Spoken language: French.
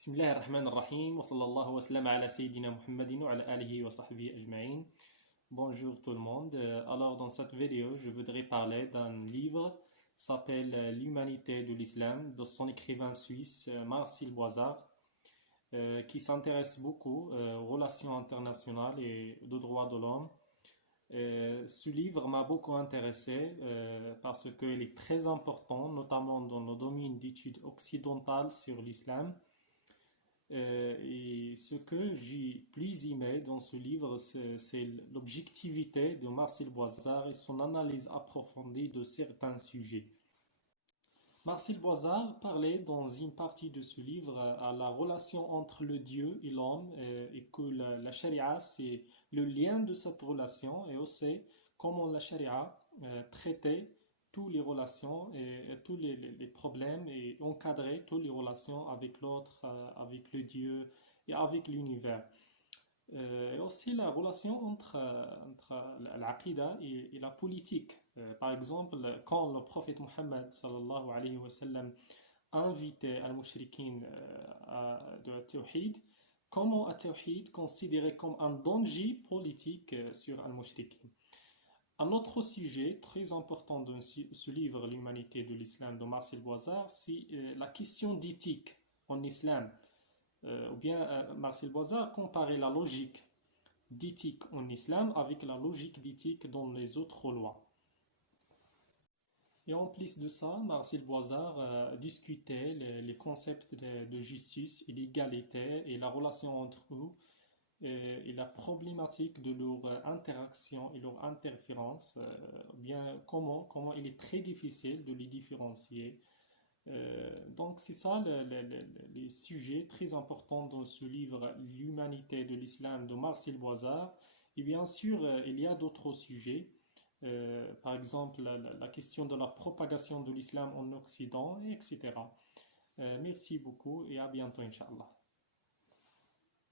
بسم الله الرحمن الرحيم وصلى الله وسلم على سيدنا محمد وعلى آله وصحبه أجمعين. Bonjour tout le monde. Alors dans cette vidéo, je voudrais parler d'un livre qui s'appelle L'humanité de l'islam de son écrivain suisse Marcel Boissard, qui s'intéresse beaucoup aux relations internationales et aux droits de l'homme. Ce livre m'a beaucoup intéressé parce qu'il est très important, notamment dans le domaine d'études occidentales sur l'islam. Et ce que j'ai plus aimé dans ce livre, c'est l'objectivité de Marcel Boissard et son analyse approfondie de certains sujets. Marcel Boissard parlait dans une partie de ce livre à la relation entre le Dieu et l'homme et que la charia, c'est le lien de cette relation et aussi comment la charia traitait toutes les relations et tous les problèmes et encadrait toutes les relations avec l'autre, avec le Dieu et avec l'univers. Et aussi la relation entre l'aqida et la politique. Par exemple, quand le prophète Mohammed sallallahu alayhi wa sallam invitait al-mushrikin de Tawhid, comment Tawhid considéré comme un danger politique sur al-mushrikin. Un autre sujet très important dans ce livre, L'humanité de l'islam de Marcel Boissard, c'est la question d'éthique en islam. Marcel Boissard comparait la logique d'éthique en islam avec la logique d'éthique dans les autres lois. Et en plus de ça, Marcel Boissard discutait les concepts de justice et d'égalité et la relation entre eux et la problématique de leur interaction et leur interférence, comment il est très difficile de les différencier. Donc c'est ça les sujets très importants dans ce livre L'humanité de l'islam de Marcel Boissard. Et bien sûr, il y a d'autres sujets, par exemple la question de la propagation de l'islam en Occident, etc. Merci beaucoup et à bientôt, Inch'Allah.